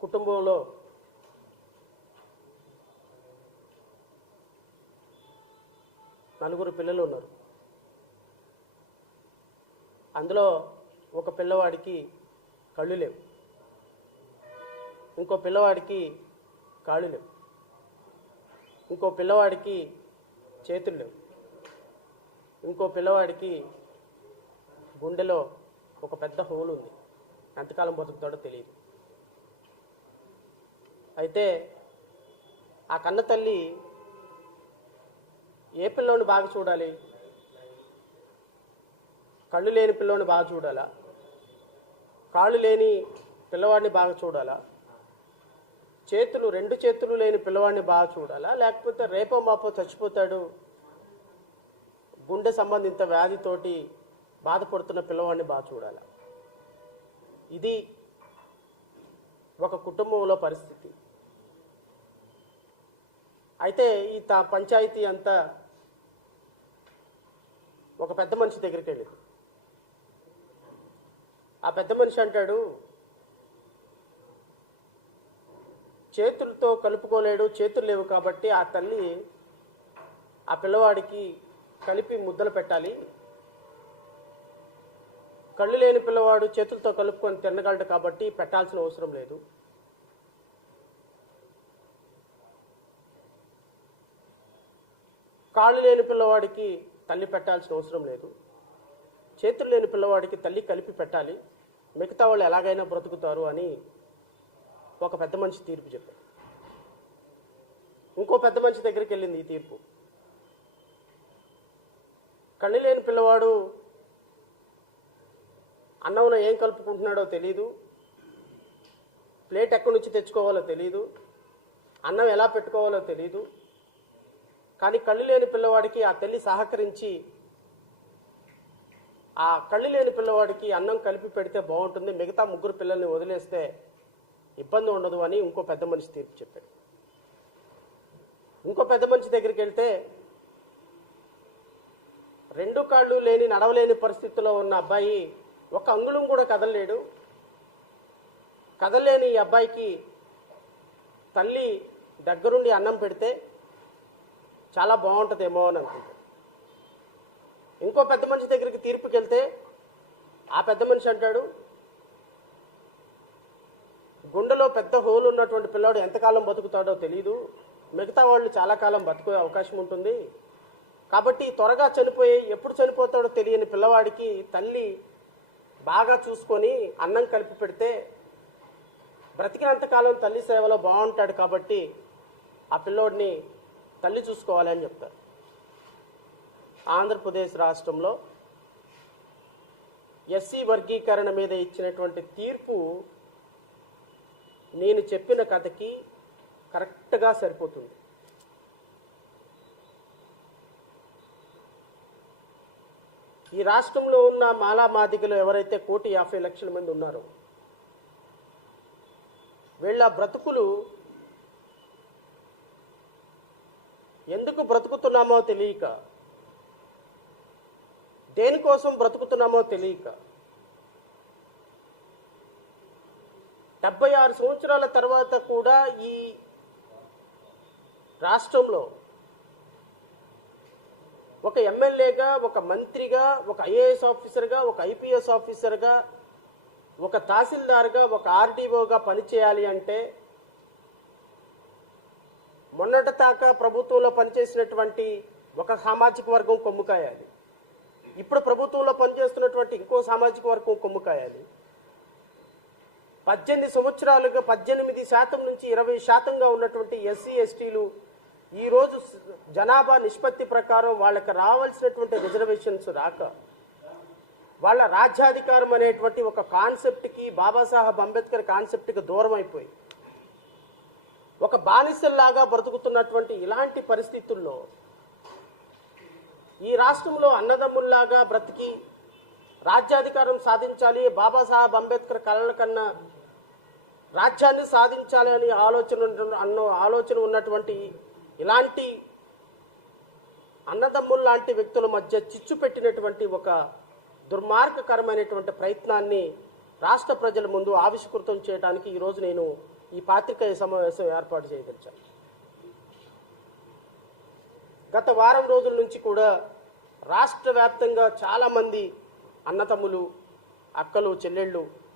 కుటుంబంలో నలుగురు పిల్లలు ఉన్నారు. అందులో ఒక పిల్లవాడికి కళ్ళు లేవు. ఇంకో పిల్లవాడికి కాళ్ళు లేవు. ఇంకో పిల్లవాడికి చేతులు లేవు. ఇంకో పిల్లవాడికి గుండెలో ఒక పెద్ద హోల్ ఉంది. ఎంతకాలం బతుకుతాడో తెలియదు. అయితే ఆ కన్న తల్లి ఏ పిల్లోని బాగా చూడాలి? కళ్ళు లేని పిల్లోని బాగా చూడాలా? కాళ్ళు లేని పిల్లవాడిని బాగా చూడాలా? చేతులు రెండు చేతులు లేని పిల్లవాడిని బాగా చూడాలా? లేకపోతే రేపో మాపో చచ్చిపోతాడు? గుండె సంబంధిత వ్యాధితోటి బాధపడుతున్న పిల్లవాడిని బాగా చూడాలా? ఇది ఒక కుటుంబంలో పరిస్థితి. అయితే ఈ తా పంచాయతీ అంతా ఒక పెద్ద మనిషి దగ్గరికి వెళ్ళింది ఆ పెద్ద మనిషి అంటాడు చేతులతో కలుపుకోలేడు చేతులు లేవు కాబట్టి ఆ తల్లి ఆ పిల్లవాడికి కలిపి ముద్దలు పెట్టాలి కళ్ళు లేని పిల్లవాడు చేతులతో కలుపుకొని తినగలడు కాబట్టి పెట్టాల్సిన అవసరం లేదు. కాళ్ళు లేని పిల్లవాడికి తల్లి పెట్టాల్సిన అవసరం లేదు. చేతులు లేని పిల్లవాడికి తల్లి కలిపి పెట్టాలి. మిగతా వాళ్ళు ఎలాగైనా బ్రతుకుతారు అని ఒక పెద్ద మనిషి తీర్పు చెప్పారు ఇంకో పెద్ద మనిషి దగ్గరికి వెళ్ళింది ఈ తీర్పు. కళ్ళు లేని పిల్లవాడు అన్నంలో ఏం కలుపుకుంటున్నాడో తెలియదు ప్లేట్ ఎక్కడి నుంచి తెచ్చుకోవాలో తెలియదు అన్నం ఎలా పెట్టుకోవాలో తెలియదు కానీ కళ్ళు లేని పిల్లవాడికి ఆ తల్లి సహకరించి ఆ కళ్ళు లేని పిల్లవాడికి అన్నం కలిపి పెడితే బాగుంటుంది. మిగతా ముగ్గురు పిల్లల్ని వదిలేస్తే ఇబ్బంది ఉండదు అని ఇంకో పెద్ద మనిషి తీర్పు చెప్పాడు. ఇంకో పెద్ద మనిషి దగ్గరికి వెళ్తే రెండు కాళ్ళు లేని నడవలేని పరిస్థితిలో ఉన్న అబ్బాయి ఒక అంగుళం కూడా కదలలేడు. కదలేని ఈ అబ్బాయికి తల్లి దగ్గరుండి అన్నం పెడితే చాలా బాగుంటుందేమో అని అనుకుంటాడు. ఇంకో పెద్ద మనిషి దగ్గరికి తీర్పుకి వెళ్తే ఆ పెద్ద మనిషి అంటాడు గుండెలో పెద్ద హోల్ ఉన్నటువంటి పిల్లాడు ఎంతకాలం బతుకుతాడో తెలియదు మిగతా వాళ్ళు చాలా కాలం బతుకే అవకాశం ఉంటుంది. కాబట్టి త్వరగా చనిపోయి ఎప్పుడు చనిపోతాడో తెలియని పిల్లవాడికి తల్లి బాగా చూసుకొని అన్నం కలిపి పెడితే బ్రతికినంతకాలం తల్లి సేవలో బాగుంటాడు కాబట్టి ఆ పిల్లోడిని తల్లి చూసుకోవాలి అని చెప్తారు. ఆంధ్రప్రదేశ్ రాష్ట్రంలో ఎస్సీ వర్గీకరణ మీద ఇచ్చినటువంటి తీర్పు నేను చెప్పిన కథకి కరెక్ట్గా సరిపోతుంది. ఈ రాష్ట్రంలో ఉన్న మాలామాదిగలు ఎవరైతే కోటి యాభై లక్షల మంది ఉన్నారో వీళ్ళ బ్రతుకులు ఎందుకు బ్రతుకుతున్నామో తెలియక దేనికోసం బ్రతుకుతున్నామో తెలియక డెబ్బై ఆరు సంవత్సరాల తర్వాత కూడా ఈ రాష్ట్రంలో ఒక ఎమ్మెల్యేగా ఒక మంత్రిగా ఒక ఐఏఎస్ ఆఫీసర్గా ఒక ఐపీఎస్ ఆఫీసర్గా ఒక తహసీల్దార్గా ఒక ఆర్డీఓగా పనిచేయాలి అంటే మొన్నటి దాకా ప్రభుత్వంలో పనిచేసినటువంటి ఒక సామాజిక వర్గం కొమ్ముకాయాలి ఇప్పుడు ప్రభుత్వంలో పనిచేస్తున్నటువంటి ఇంకో సామాజిక వర్గం కొమ్ముకాయాలి పద్దెనిమిది సంవత్సరాలుగా పద్దెనిమిది శాతం నుంచి ఇరవై శాతంగా ఉన్నటువంటి ఎస్సీ ఎస్టీలు ఈరోజు జనాభా నిష్పత్తి ప్రకారం వాళ్ళకి రావాల్సినటువంటి రిజర్వేషన్స్ రాక వాళ్ళ రాజ్యాధికారం అనేటువంటి ఒక కాన్సెప్ట్కి బాబాసాహెబ్ అంబేద్కర్ కాన్సెప్ట్కి దూరం అయిపోయి ఒక బానిసల్లాగా బ్రతుకుతున్నటువంటి ఇలాంటి పరిస్థితుల్లో ఈ రాష్ట్రంలో అన్నదమ్ముల్లాగా బ్రతికి రాజ్యాధికారం సాధించాలి బాబాసాహెబ్ అంబేద్కర్ కలల కన్నా రాజ్యాన్ని సాధించాలి అని ఆలోచన అన్న ఆలోచన ఉన్నటువంటి ఇలాంటి అన్నదమ్ముల లాంటి వ్యక్తుల మధ్య చిచ్చు పెట్టినటువంటి ఒక దుర్మార్గకరమైనటువంటి ప్రయత్నాన్ని రాష్ట్ర ప్రజల ముందు ఆవిష్కృతం చేయడానికి ఈరోజు నేను ఈ పాత్రిక సమావేశం ఏర్పాటు చేయదలిచాను. గత వారం రోజుల నుంచి కూడా రాష్ట్ర వ్యాప్తంగా చాలామంది అన్నతమ్ములు అక్కలు చెల్లెళ్ళు